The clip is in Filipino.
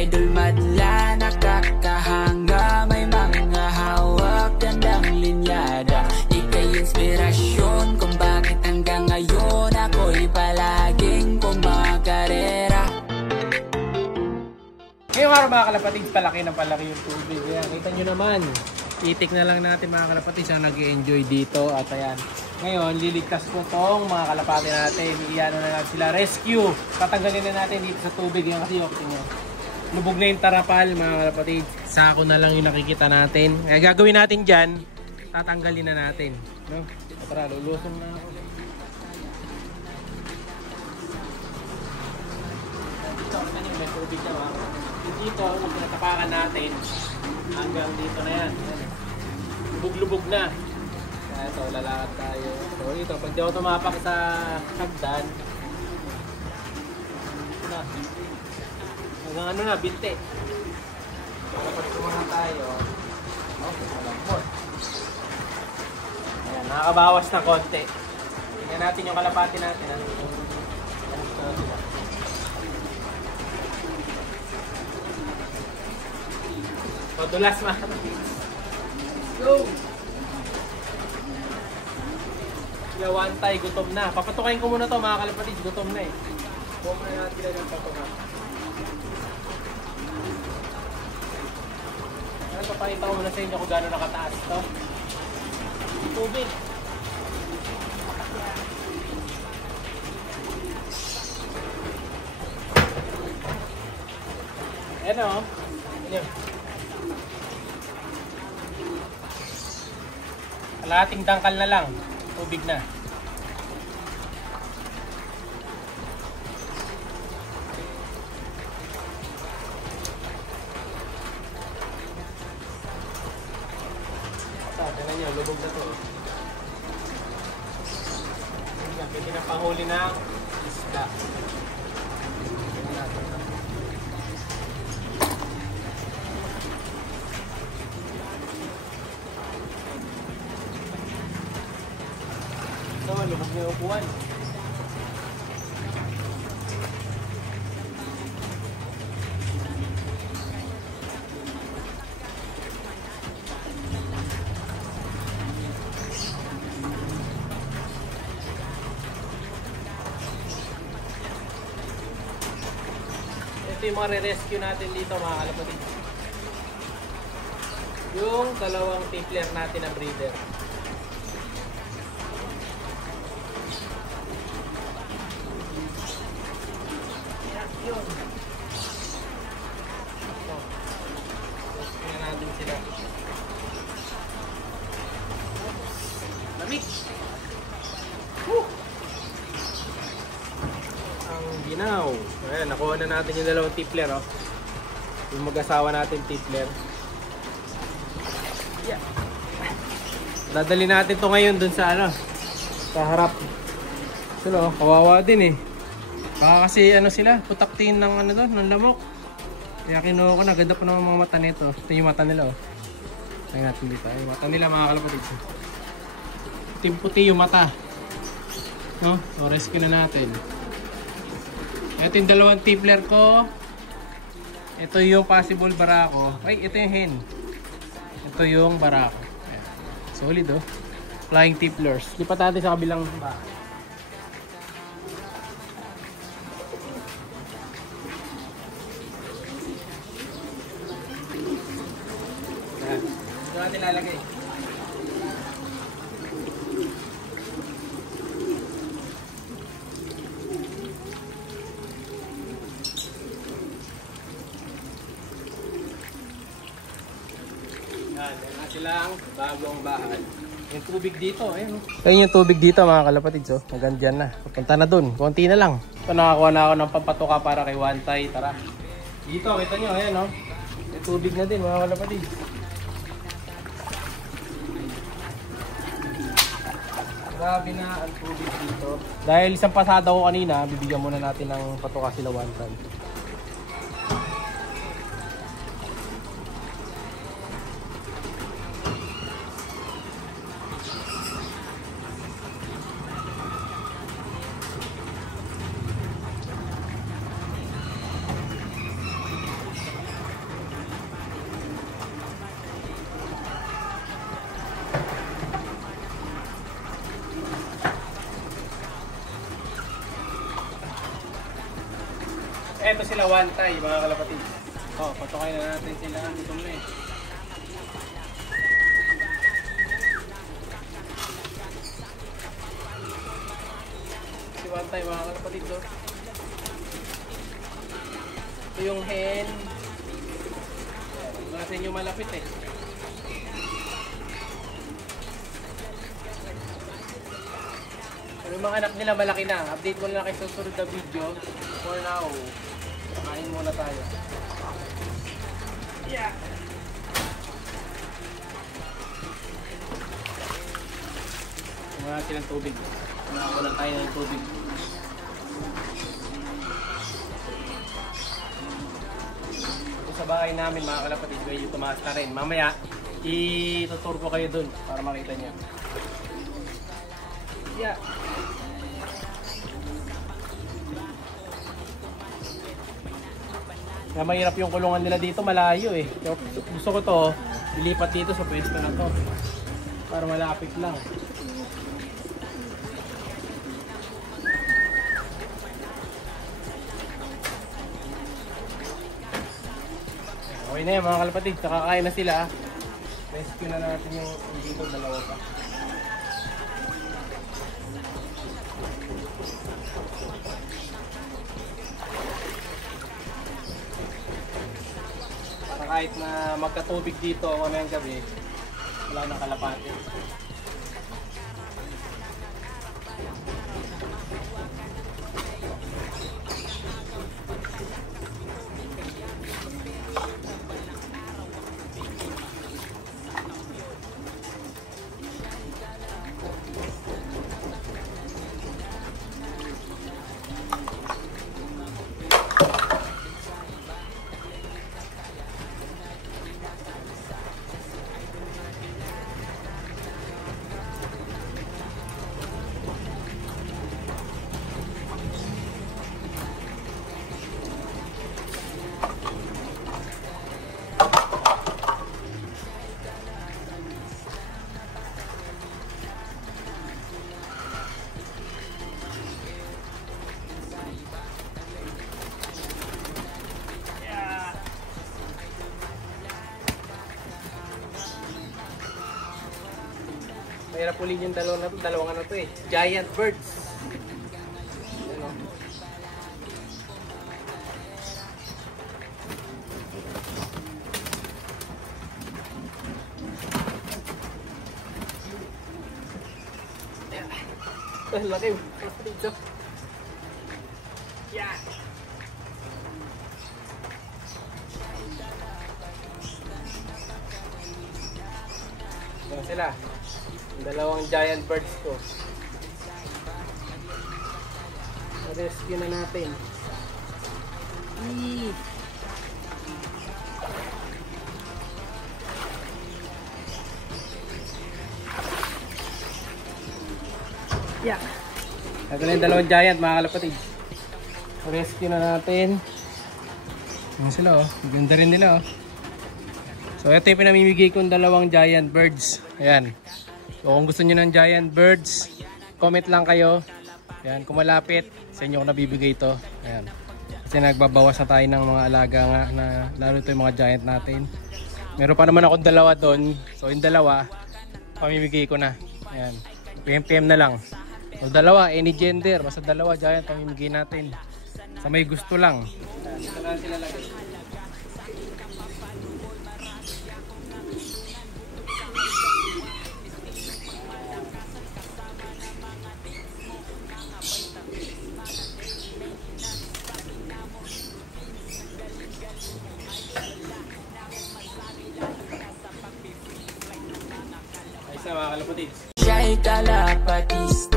idol madla, nakakahanga, may mga hawak, gandang linyada. Ika'y inspirasyon kung bakit hanggang ngayon ako'y palaging kumakarera. Ngayong araw mga kalapatids, palaki ng palaki yung tubig. Ayan, kita nyo naman. Itik na lang natin mga kalapatids ang nag-i-enjoy dito. At ayan, ngayon liligtas ko tong mga kalapati natin. Iyan na natin sila, rescue. Tatanggalin na natin dito sa tubig. Yan kasi yung tingnan. Lubog na yung tarapal mga kalapatids. Sako na lang yung nakikita natin. Kaya gagawin natin dyan, tatanggalin na natin. No? Tara, luluson na ako. Dito, kita nyo, may tubig na mga. Dito, natapakan natin hanggang dito na yan. Lubog-lubog na. Kaya ito, lalakad tayo. So ito, pag di ako tumapak sa hagdan, hanggang ano na, binte. Pag tumahan tayo, malambot. Ayan, nakakabawas ng konti. Tingnan natin yung kalapati natin. Padulas mga kapatid. Go! Yawantay, gutom na. Papatukain ko muna to mga kalapatid. Gutom na eh. Huwag mo na natin sila ng patuka. Papakita ko muna sa inyo kung gano'n nakataas to. Tubig. Ayan o. Ayan. Kalahating dangkal na lang. Tubig na. Tignan nyo, lubog na to. Pwede na panghuli ng isda. Lubog na yung upuan. Ito yung mga re-rescue natin dito mga kalapatid. Yung dalawang tippler natin na breeder. Yun. So, tingnan natin sila. Lamig! Ang ginaw. Ayan, nakuha na natin yung dalawang tippler. Oh. Yung mag-asawa natin tippler. Yeah. Dadali natin to ngayon dun sa ano, sa harap. Sila, oh, kawawa din eh. Baka kasi ano sila, putaktin ng ano doon, ng lamok. Kaya kinuha ko na, ganda po ng mga mata nito. Ito yung mata nila oh. Tingnan natin dito. Yung mata nila mga kalapatid. Puti yung mata. No? So rescue na natin. Ito yung dalawang tippler ko. Ito yung possible barako. Ay, ito yung hen. Ito yung barako. Ayan. Solid oh. Flying tipplers. Lipat natin sa kabilang bahay. Natin lalagay. Yan silang bagong bahay. Yung tubig dito, ayun. Ayun yung tubig dito mga kalapatids, oh. Hanggang dyan na. Papunta na dun. Konti na lang. Ito nakakuha na ako ng pampatuka para kay Wantay. Tara. Dito, kita nyo, ayun, oh. Yung tubig na din mga kalapatids. Grabe na ang tubig dito. Dahil isang pasada ko kanina, bibigyan muna natin ng patuka sila Wantay. ito sila one time, mga kalapatid. Oh, patukain na natin sila. Gutom na eh. Si one time, mga kalapatid. Oh. Ito yung hen. Wala sa inyo malapit eh. Yung mga anak nila malaki na. Update ko na kayo sa susunod na video. For now, kain muna tayo. Yeah! Kumain silang tubig. Kumain tayo ng tubig. Ito sa bahay namin mga kalapatid, kayo tumaas na rin. Mamaya, itutur ko kayo dun para makita niya. Yeah! Kaya mahirap yung kulungan nila dito, malayo eh. Gusto ko to, ilipat dito sa pwesto na to. Para malapit lang. Okay na yan mga kalapatid, nakakain na sila. Rescue na natin yung dito, dalawa pa. Kahit na magkatubig dito mamayang gabi, wala nang kalapate. Mahirap ulit yung dalawang ano to eh. Giant birds. Ayan o. Ayan. Laki. Dito. Yeah. Ayan sila. Dalawang giant birds ko. Rescue na natin. Eee! Yeah. Ito na yung dalawang giant mga kalapatid. Rescue na natin. Ayan sila oh. Ganda rin nila oh. So ito yung pinamimigay kong dalawang giant birds. Ayan. So kung gusto niyo ng giant birds, comment lang kayo. Ayan, kung malapit, sa inyo ko nabibigay ito. Ayan. Kasi nagbabawas na tayo ng mga alaga nga na lalo ito yung mga giant natin. Meron pa naman akong dalawa doon. So yung dalawa, pamimigay ko na. Ayan. PM na lang. So dalawa, any gender, basta dalawa giant pamimigay natin. Sa may gusto lang. Dito na sila lagi. Ayos na mga kalapatid. Siya'y kalapatid.